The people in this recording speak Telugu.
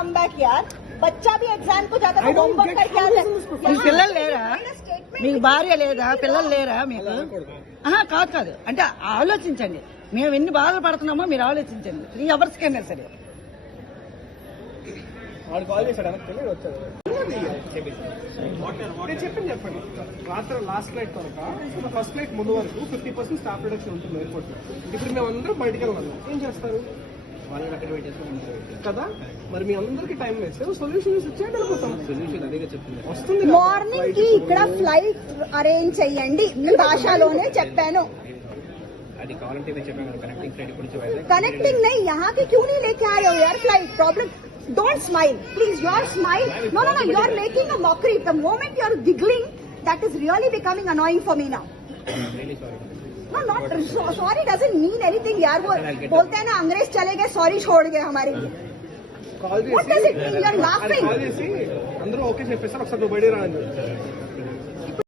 कम बैक यार बच्चा भी एग्जाम को जाता I है don't होमवर्क get करके how आता this is है possible. మీకు పిల్లలు లేరా స్టేట్మెంట్ మీకు భార్య లేదా పిల్లలు లేరా మీకు ఆహా, కాదు కాదు అంటే ఆలోచించండి మేము ఎన్ని బాధలు పడుతున్నామో మీరు ఆలోచించండి త్రీ అవర్స్ కైనా సరే వాడు కాల్ చేశాడు వెనక్కి వెళ్ళి వచ్చాడు నేను చెప్పింది చెప్పండి రాత్రి లాస్ట్ ఫ్లైట్ కనుక ఫస్ట్ ఫ్లైట్ ముందు వరకు ఫిఫ్టీ పర్సెంట్ స్టాఫ్ రిడక్షన్ ఉంటుంది ఎయిర్పోర్ట్ లో ఇప్పుడు మేము అందరం బయటకు వెళ్ళాలి ఏం చేస్తారు వాళ్ళని అక్కడ వెయిట్ చేసుకుంటారు కదా మరి మీ అందరికి టైం వేస్తే సొల్యూషన్ ఇచ్చేయండి వెళ్ళిపోతాం సొల్యూషన్ అదే చెప్తుంది వస్తుంది కదా. మార్నింగ్ కి Flight ఇక్కడ ఫ్లైట్ అరేంజ్ చెయ్యండి మీ భాషలోనే చెప్పాను అది కావాలంటే నేను చెప్పాను కదా కనెక్టింగ్ ఫ్లైట్ ఇప్పుడు నుంచి వైజాగ్ कनेक्टिंग नहीं यहाँ की क्यों नहीं लेके आ रहे हो यार flight problem don't smile please your smile no no no you are making a mockery the moment you are giggling that is really becoming annoying for me now really sorry No not sorry doesn't mean anything यार वो बोलते हैं ना अंग्रेज चले गए सॉरी छोड़ गए हमारे लिए కాల్ What does చేసి it mean? You are అది laughing. కాల్ చేసి అందరూ ఓకే చెప్పేస్తారు ఒకసారి నువ్వు బయట రాని